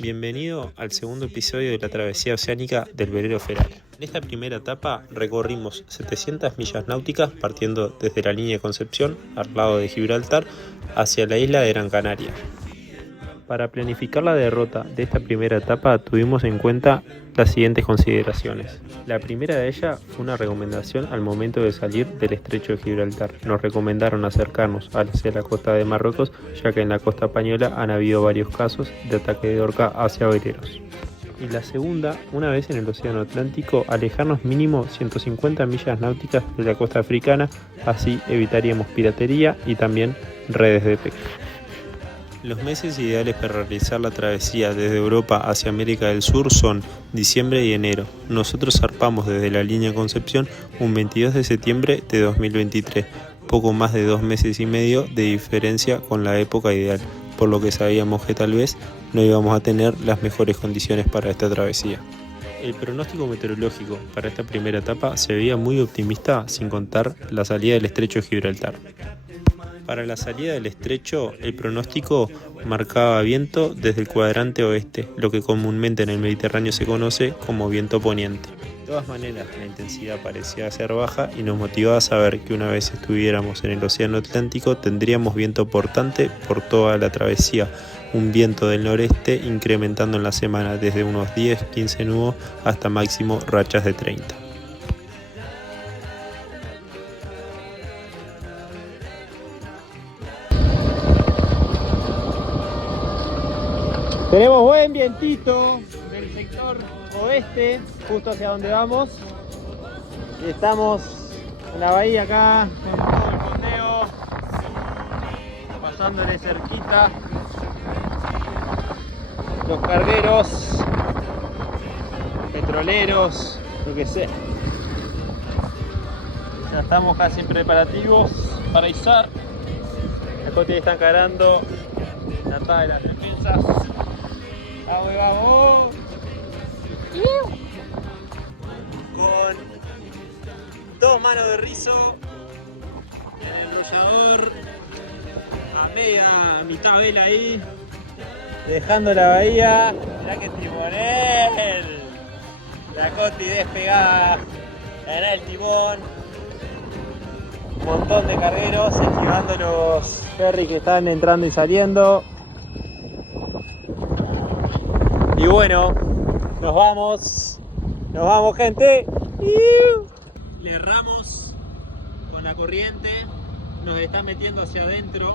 Bienvenido al segundo episodio de la travesía oceánica del velero Feral. En esta primera etapa recorrimos 700 millas náuticas partiendo desde la línea de Concepción, al lado de Gibraltar, hacia la isla de Gran Canaria. Para planificar la derrota de esta primera etapa tuvimos en cuenta las siguientes consideraciones. La primera de ellas fue una recomendación al momento de salir del estrecho de Gibraltar. Nos recomendaron acercarnos hacia la costa de Marruecos, ya que en la costa española han habido varios casos de ataque de orca hacia veleros. Y la segunda, una vez en el océano Atlántico, alejarnos mínimo 150 millas náuticas de la costa africana, así evitaríamos piratería y también redes de pesca. Los meses ideales para realizar la travesía desde Europa hacia América del Sur son diciembre y enero. Nosotros zarpamos desde la línea Concepción un 22 de septiembre de 2023, poco más de 2 meses y medio de diferencia con la época ideal, por lo que sabíamos que tal vez no íbamos a tener las mejores condiciones para esta travesía. El pronóstico meteorológico para esta primera etapa se veía muy optimista sin contar la salida del estrecho de Gibraltar. Para la salida del estrecho, el pronóstico marcaba viento desde el cuadrante oeste, lo que comúnmente en el Mediterráneo se conoce como viento poniente. De todas maneras, la intensidad parecía ser baja y nos motivaba a saber que una vez estuviéramos en el océano Atlántico tendríamos viento portante por toda la travesía, un viento del noreste incrementando en la semana desde unos 10-15 nudos hasta máximo rachas de 30. Tenemos buen vientito del sector oeste, justo hacia donde vamos. Y estamos en la bahía acá, con todo el fondeo, pasándole cerquita los cargueros, petroleros, lo que sea. Ya estamos casi en preparativos para izar. Las costillas están cargando la tabla de las defensas. ¡Vamos, vamos! Con 2 manos de rizo, el enrollador a mitad vela ahí, dejando la bahía. Mirá que timonel, la coti despegada en el timón, un montón de cargueros esquivando los ferries que están entrando y saliendo. Y bueno, nos vamos gente. Le erramos con la corriente, nos está metiendo hacia adentro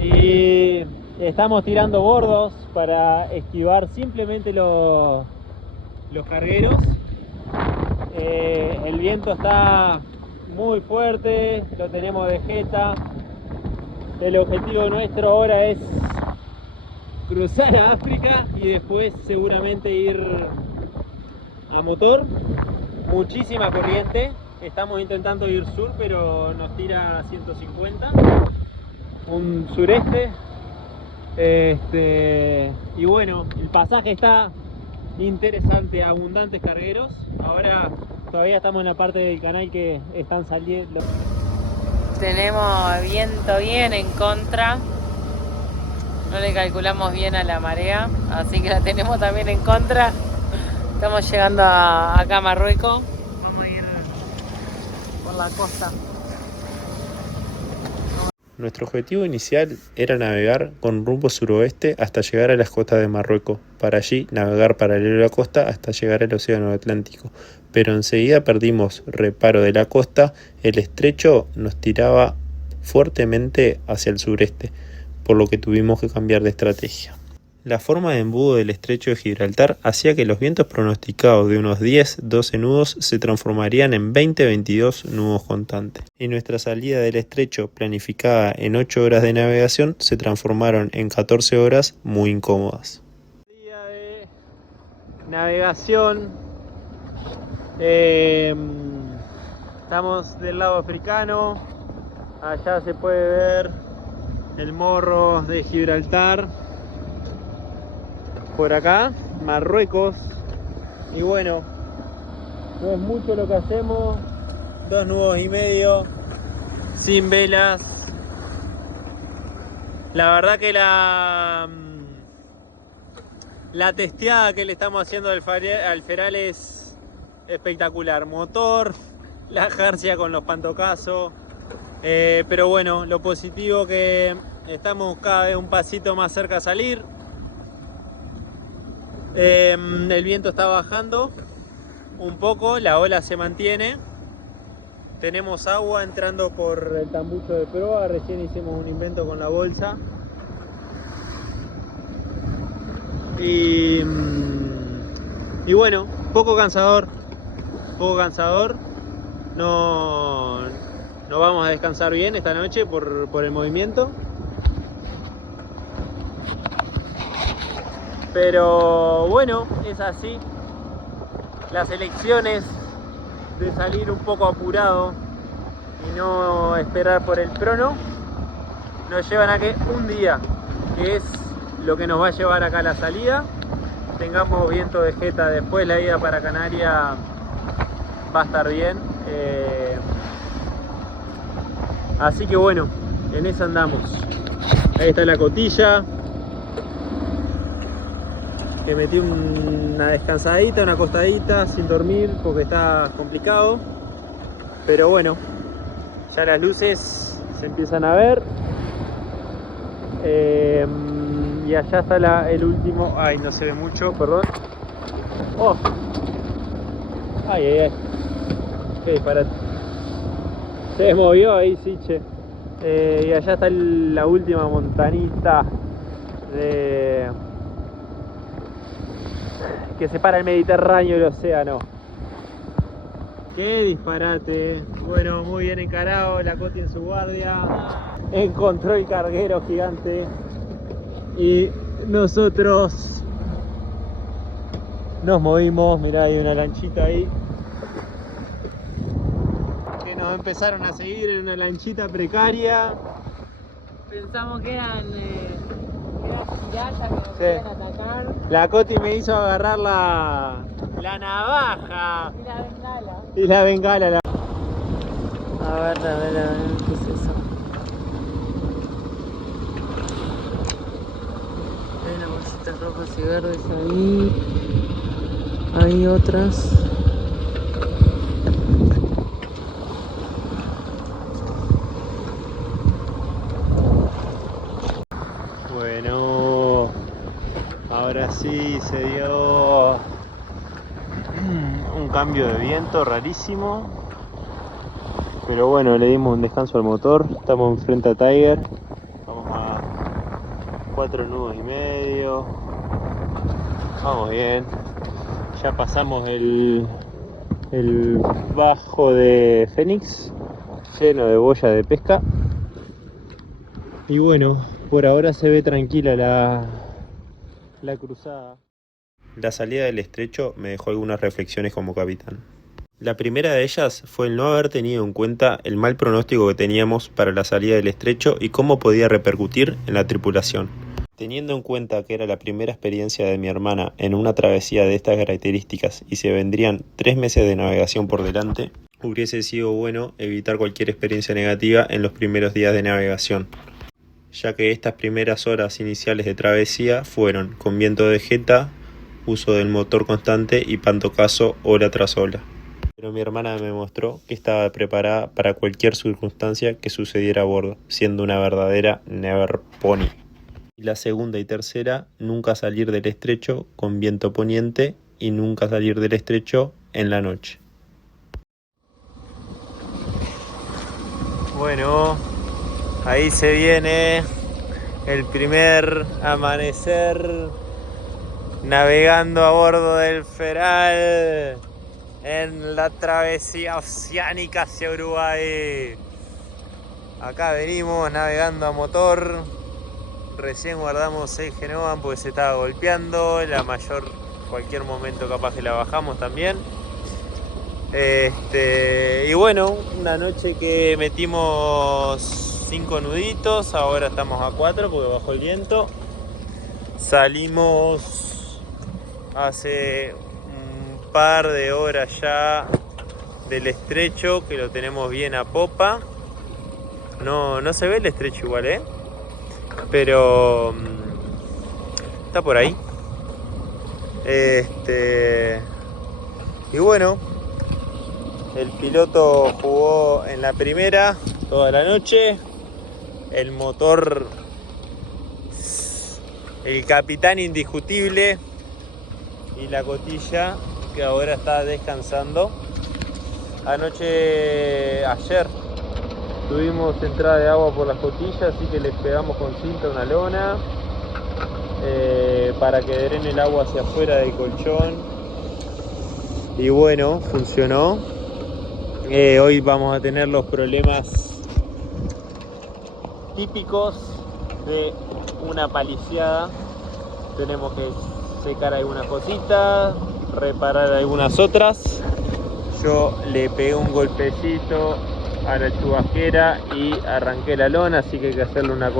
y estamos tirando bordos para esquivar simplemente los cargueros. El viento está muy fuerte, lo tenemos de jeta. El objetivo nuestro ahora es cruzar a África y después seguramente ir a motor. Muchísima corriente, estamos intentando ir sur pero nos tira a 150, un sureste. Y bueno, el pasaje está interesante, abundantes cargueros. Ahora todavía estamos en la parte del canal que están saliendo. Tenemos viento bien en contra. No le calculamos bien a la marea, así que la tenemos también en contra. Estamos llegando acá a Marruecos. Vamos a ir por la costa. Nuestro objetivo inicial era navegar con rumbo suroeste hasta llegar a las costas de Marruecos, para allí navegar paralelo a la costa hasta llegar al océano Atlántico, pero enseguida perdimos reparo de la costa. El estrecho nos tiraba fuertemente hacia el sureste, por lo que tuvimos que cambiar de estrategia. La forma de embudo del estrecho de Gibraltar hacía que los vientos pronosticados de unos 10-12 nudos se transformarían en 20-22 nudos constantes. Y nuestra salida del estrecho, planificada en 8 horas de navegación, se transformaron en 14 horas muy incómodas. Día de navegación. Estamos del lado africano. Allá se puede ver el morro de Gibraltar. Por acá, Marruecos. Y bueno, no es mucho lo que hacemos. 2 nudos y medio, sin velas. La verdad que La testeada que le estamos haciendo al Feral es espectacular. Motor, la Jarcia con los pantocazos. Pero bueno, lo positivo que estamos cada vez un pasito más cerca a salir. El viento está bajando un poco, la ola se mantiene. Tenemos agua entrando por el tambucho de proa. Recién hicimos un invento con la bolsa. Y bueno, poco cansador. No vamos a descansar bien esta noche por el movimiento. Pero bueno, es así. Las elecciones de salir un poco apurado y no esperar por el prono nos llevan a que un día, que es lo que nos va a llevar acá a la salida, tengamos viento de jeta. Después la ida para Canarias va a estar bien. Así que bueno, en eso andamos. Ahí está la cotilla, que metí una descansadita, una acostadita sin dormir porque está complicado. Pero bueno, ya las luces se empiezan a ver. Y allá está el último. Ay, no se ve mucho, perdón. Oh. Ay. Qué disparate. Se movió ahí, sí, che. Y allá está la última montañita que separa el Mediterráneo del océano. Qué disparate. Bueno, muy bien encarado, la Coti en su guardia. Encontró el carguero gigante. Y nosotros nos movimos. Mirá, hay una lanchita ahí que nos empezaron a seguir en una lanchita precaria. Pensamos que eran piratas que nos iban a atacar. La Coti me hizo agarrar la navaja Y la bengala. y la bengala. A ver, ¿qué es eso? Hay unas bolsitas rojas y verdes ahí. Hay otras. Bueno, ahora sí se dio un cambio de viento rarísimo. Pero bueno, le dimos un descanso al motor. Estamos enfrente a Tiger. Vamos a 4 nudos y medio. Vamos bien. Ya pasamos el bajo de Fénix, lleno de boya de pesca. Y bueno, por ahora se ve tranquila la cruzada. La salida del estrecho me dejó algunas reflexiones como capitán. La primera de ellas fue el no haber tenido en cuenta el mal pronóstico que teníamos para la salida del estrecho y cómo podía repercutir en la tripulación. Teniendo en cuenta que era la primera experiencia de mi hermana en una travesía de estas características y se vendrían 3 meses de navegación por delante, hubiese sido bueno evitar cualquier experiencia negativa en los primeros días de navegación, ya que estas primeras horas iniciales de travesía fueron con viento de jeta, uso del motor constante y pantocazo ola tras ola. Pero mi hermana me mostró que estaba preparada para cualquier circunstancia que sucediera a bordo, siendo una verdadera never pony. Y la segunda y tercera, nunca salir del estrecho con viento poniente y nunca salir del estrecho en la noche. Bueno, ahí se viene el primer amanecer navegando a bordo del Feral en la travesía oceánica hacia Uruguay. Acá venimos navegando a motor. Recién guardamos el Genoa porque se estaba golpeando. Cualquier momento capaz que la bajamos también. Y bueno, una noche que metimos 5 nuditos. Ahora estamos a 4 porque bajó el viento. Salimos hace un par de horas ya del estrecho, que lo tenemos bien a popa. No se ve el estrecho igual, pero está por ahí. Y bueno, el piloto jugó en la primera toda la noche. El motor, el capitán indiscutible, y la cotilla que ahora está descansando. Ayer tuvimos entrada de agua por las cotillas, así que les pegamos con cinta una lona para que drene el agua hacia afuera del colchón. Y bueno, funcionó. Hoy vamos a tener los problemas típicos de una paliciada. Tenemos que secar algunas cositas, reparar algunas otras. Yo le pegué un golpecito a la chubasquera y arranqué la lona, así que hay que hacerle una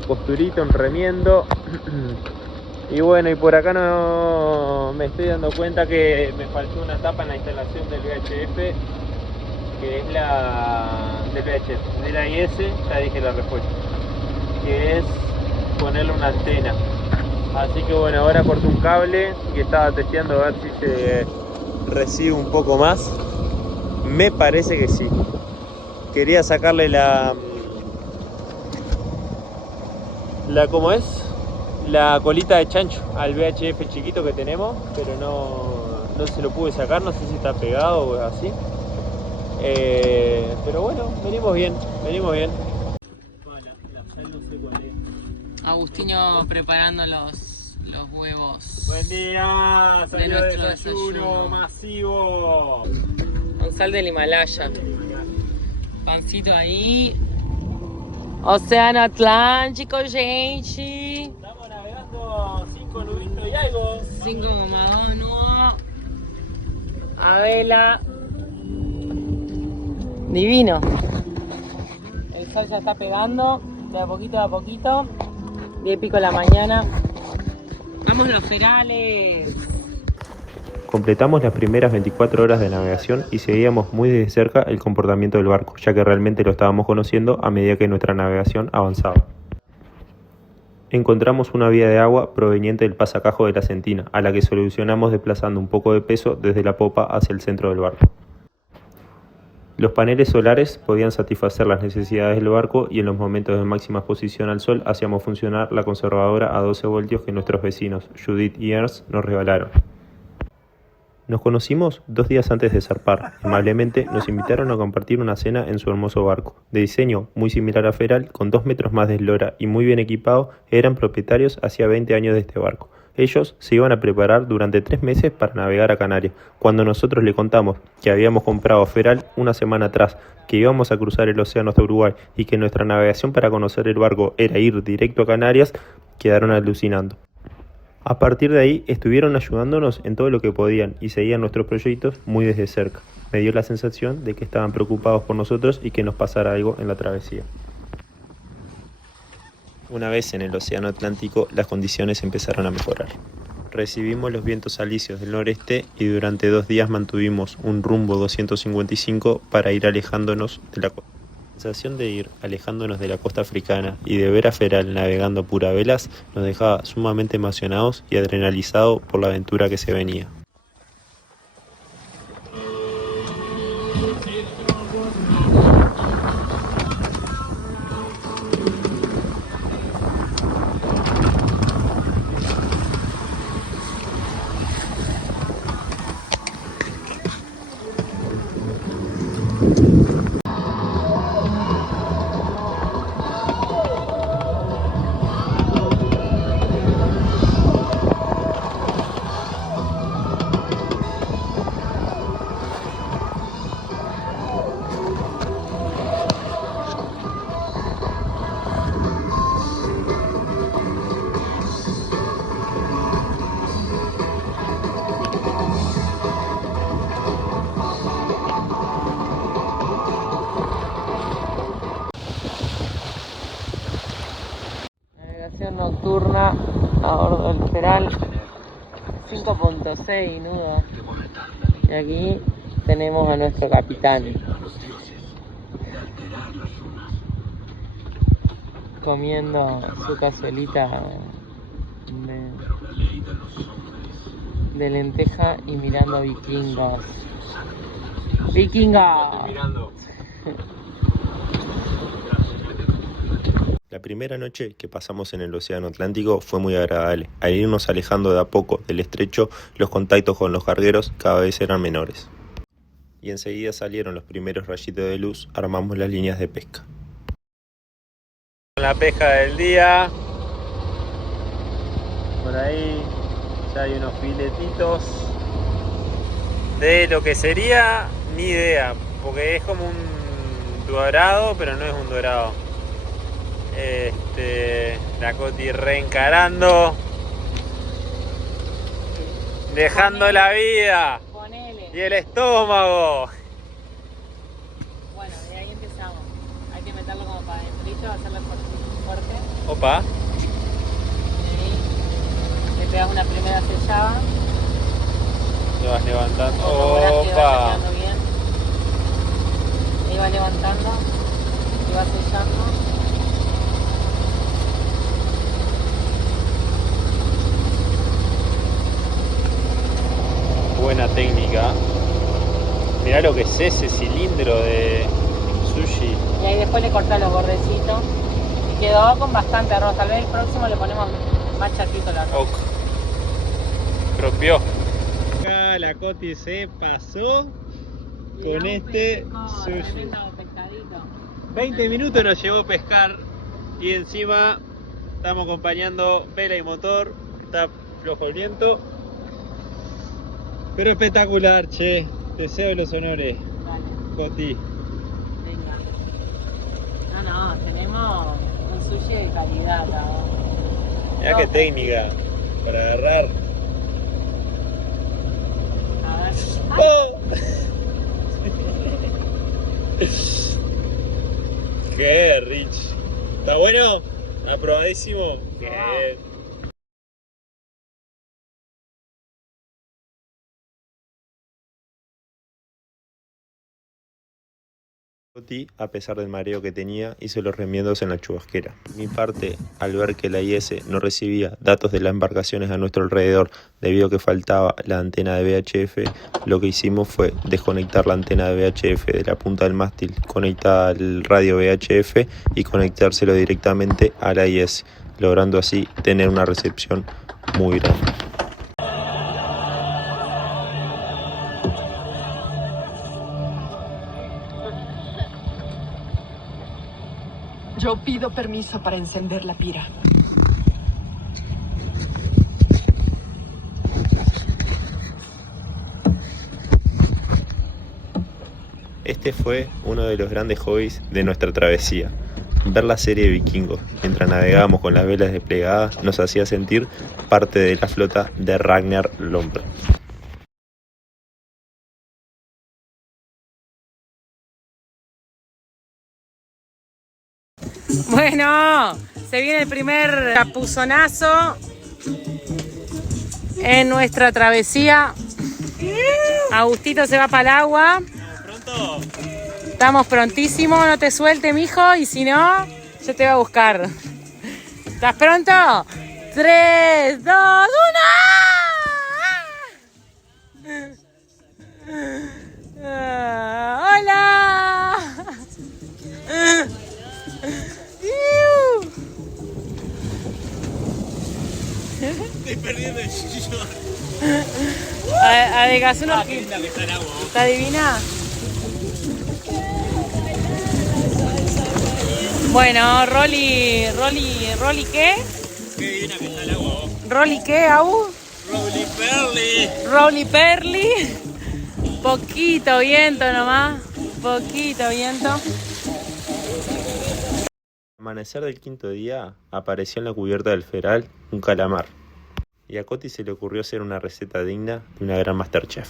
costurita, un remiendo. Y bueno, y por acá no me estoy dando cuenta que me faltó una etapa en la instalación del VHF, que es de la IS, ya dije la respuesta, que es ponerle una antena. Así que bueno, ahora corté un cable y estaba testeando a ver si se recibe un poco más. Me parece que sí. Quería sacarle ¿cómo es? La colita de chancho al VHF chiquito que tenemos, pero no se lo pude sacar, no sé si está pegado o así. Pero bueno, venimos bien. Agustinho preparando los huevos. Buen día, salió de de nuestro desayuno masivo. Con sal del Himalaya. Pancito ahí. Océano Atlántico, gente. Estamos navegando 5 nuditos y algo. 5,2 nudos. A vela. Divino. El sol ya está pegando. De a poquito. 10 y pico de la mañana. Vamos los ferales. Completamos las primeras 24 horas de navegación y seguíamos muy de cerca el comportamiento del barco, ya que realmente lo estábamos conociendo a medida que nuestra navegación avanzaba. Encontramos una vía de agua proveniente del pasacajo de la Sentina, a la que solucionamos desplazando un poco de peso desde la popa hacia el centro del barco. Los paneles solares podían satisfacer las necesidades del barco y en los momentos de máxima exposición al sol hacíamos funcionar la conservadora a 12 voltios que nuestros vecinos Judith y Ernst nos regalaron. Nos conocimos 2 días antes de zarpar. Amablemente nos invitaron a compartir una cena en su hermoso barco. De diseño muy similar a Feral, con 2 metros más de eslora y muy bien equipado, eran propietarios hacía 20 años de este barco. Ellos se iban a preparar durante 3 meses para navegar a Canarias. Cuando nosotros le contamos que habíamos comprado a Feral una semana atrás, que íbamos a cruzar el océano hasta Uruguay y que nuestra navegación para conocer el barco era ir directo a Canarias, quedaron alucinando. A partir de ahí estuvieron ayudándonos en todo lo que podían y seguían nuestros proyectos muy desde cerca. Me dio la sensación de que estaban preocupados por nosotros y que nos pasara algo en la travesía. Una vez en el océano Atlántico, las condiciones empezaron a mejorar. Recibimos los vientos alisios del noreste y durante 2 días mantuvimos un rumbo 255 para ir alejándonos de la costa. La sensación de ir alejándonos de la costa africana y de ver a Feral navegando a pura velas nos dejaba sumamente emocionados y adrenalizados por la aventura que se venía. Nocturna a bordo del Feral, 5.6 nudos, y aquí tenemos a nuestro capitán comiendo su cazuelita de lenteja y mirando vikingos. ¡Vikingos! La primera noche que pasamos en el Océano Atlántico fue muy agradable. Al irnos alejando de a poco del estrecho, los contactos con los cargueros cada vez eran menores. Y enseguida salieron los primeros rayitos de luz, armamos las líneas de pesca. La pesca del día. Por ahí ya hay unos filetitos de lo que sería, ni idea, porque es como un dorado, pero no es un dorado. La Coti reencarando, dejando la vida y el estómago. Bueno, de ahí empezamos. Hay que meterlo como para adentro, hacerlo fuerte. Opa. Y le pegas una primera sellada. Lo vas levantando. Opa. Opa. Bien. Ahí va levantando y va sellando. Buena técnica. Mirá lo que es ese cilindro de sushi. Y ahí después le cortas los bordecitos. Y quedó con bastante arroz. Tal vez el próximo le ponemos más chatito el arroz. Ok. Propió. Acá la Coti se pasó con este sushi. 20 minutos nos llevó a pescar y encima estamos acompañando vela y motor. Está flojo el viento. Pero espectacular, che. Deseo los honores. Dale. Coti. Venga. No, tenemos un sushi de calidad, ¿no? Mirá qué técnica para agarrar. A ver. ¡Oh! Qué rich. ¿Está bueno? ¿Aprobadísimo? Bien. Coti, a pesar del mareo que tenía, hizo los remiendos en la chubasquera. Mi parte, al ver que la IS no recibía datos de las embarcaciones a nuestro alrededor debido a que faltaba la antena de VHF, lo que hicimos fue desconectar la antena de VHF de la punta del mástil conectada al radio VHF y conectárselo directamente a la IS, logrando así tener una recepción muy grande. Yo pido permiso para encender la pira. Este fue uno de los grandes hobbies de nuestra travesía. Ver la serie de Vikingos mientras navegábamos con las velas desplegadas nos hacía sentir parte de la flota de Ragnar Lodbrok. Bueno, se viene el primer chapuzonazo en nuestra travesía. Agustito se va para el agua. ¿Pronto? Estamos prontísimos, no te suelte, mijo, y si no, yo te voy a buscar. ¿Estás pronto? 3, 2, 1. ¡Hola! Estoy perdiendo el chicho. Adelgazó unos Qué linda que está el agua. ¿Está divina? Bueno, Rolly, ¿qué? Qué divina que está el agua. ¿Rolly qué, Abu? Rolly Perly. Rolly Perly. Poquito viento nomás. Poquito viento. Al amanecer del quinto día, apareció en la cubierta del Feral un calamar. Y a Coti se le ocurrió hacer una receta digna de una gran Masterchef.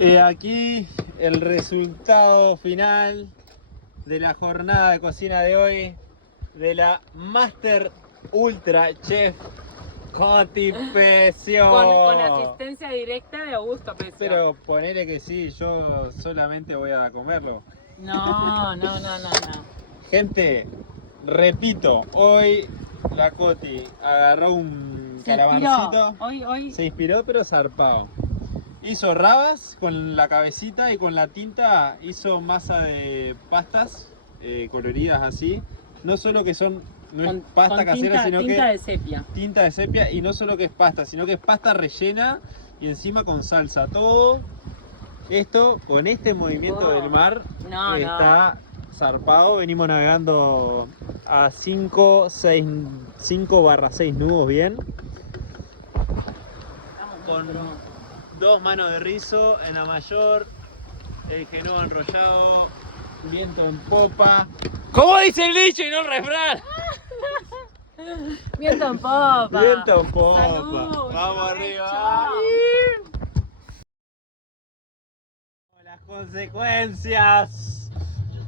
Aquí el resultado final de la jornada de cocina de hoy de la Master Ultra Chef Coti Pecio. Con asistencia directa de Augusto Pecio. Pero ponele que sí, yo solamente voy a comerlo. No. Gente, repito, hoy la Coti agarró un calamancito. Hoy. Se inspiró, pero zarpado. Hizo rabas con la cabecita y con la tinta hizo masa de pastas coloridas así. No solo que son, no es pasta casera, sino tinta que de sepia. tinta de sepia, y no solo que es pasta, sino que es pasta rellena y encima con salsa. Todo esto con este movimiento del mar está zarpado. Venimos navegando a 5/6 nudos bien. Con 2 manos de rizo en la mayor, el Genoa enrollado, viento en popa. ¿Cómo dice el dicho y no el refrán? Viento en popa. Viento en popa. Salud, Vamos arriba. Las consecuencias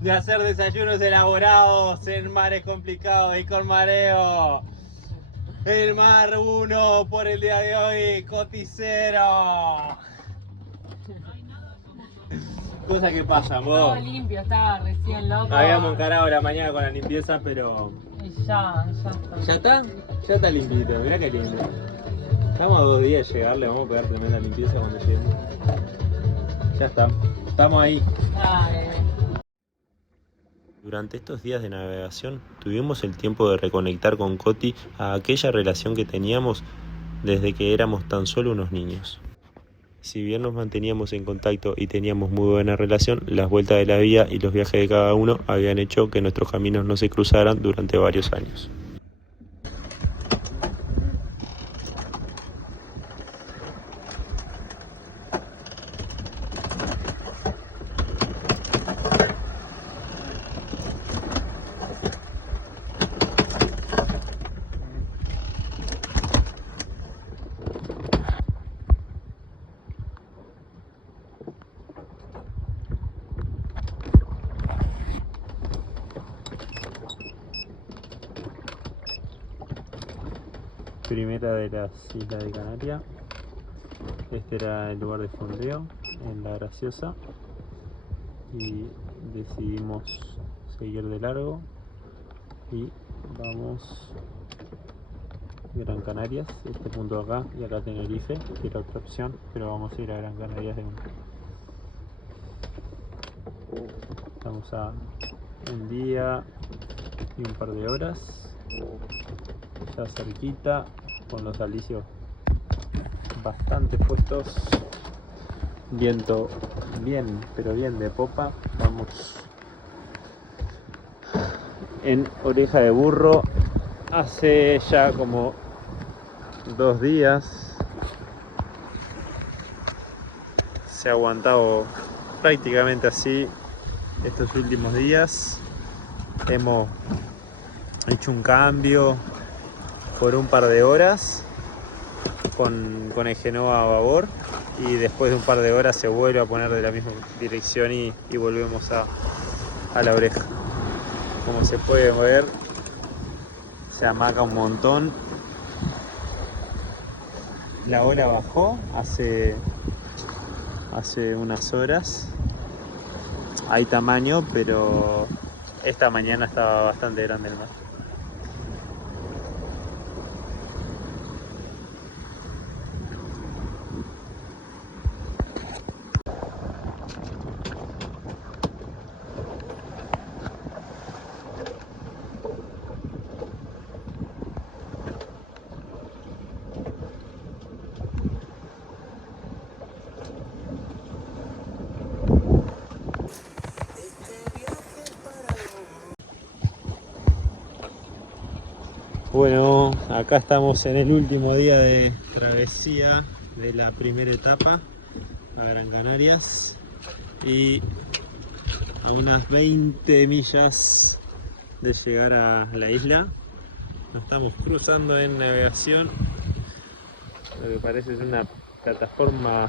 de hacer desayunos elaborados en mares complicados y con mareo. El mar 1 por el día de hoy, Coti 0. Cosa que pasa, vos. Todo limpio, estaba recién loco. Habíamos encarado la mañana con la limpieza, pero Y ya está. ¿ya está? Ya está limpito, mirá qué lindo. Estamos a 2 días de llegar, le vamos a pegar tremenda limpieza cuando lleguemos. Ya está, estamos ahí. Dale. Durante estos días de navegación tuvimos el tiempo de reconectar con Coti a aquella relación que teníamos desde que éramos tan solo unos niños. Si bien nos manteníamos en contacto y teníamos muy buena relación, las vueltas de la vida y los viajes de cada uno habían hecho que nuestros caminos no se cruzaran durante varios años. Primera de las Islas de Canarias. Este era el lugar de fondeo en La Graciosa y decidimos seguir de largo y vamos Gran Canarias, este punto de acá, y acá Tenerife, que era otra opción, pero vamos a ir a Gran Canarias de una. Estamos a un día y un par de horas, ya cerquita, con los alicios bastante puestos, viento bien, pero bien de popa. Vamos en oreja de burro. Hace ya como 2 días se ha aguantado prácticamente así estos últimos días. Hemos hecho un cambio por un par de horas con el Genoa a babor, y después de un par de horas se vuelve a poner de la misma dirección y volvemos a la oreja. Como se puede ver, se amaca un montón. La ola bajó hace unas horas. Hay tamaño, pero esta mañana estaba bastante grande el mar. Bueno, acá estamos en el último día de travesía de la primera etapa a Gran Canarias, y a unas 20 millas de llegar a la isla. Nos estamos cruzando en navegación, lo que parece es una plataforma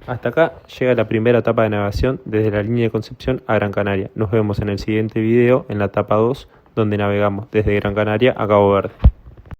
Hasta acá llega la primera etapa de navegación desde la línea de Concepción a Gran Canaria. Nos vemos en el siguiente video en la etapa 2, donde navegamos desde Gran Canaria a Cabo Verde.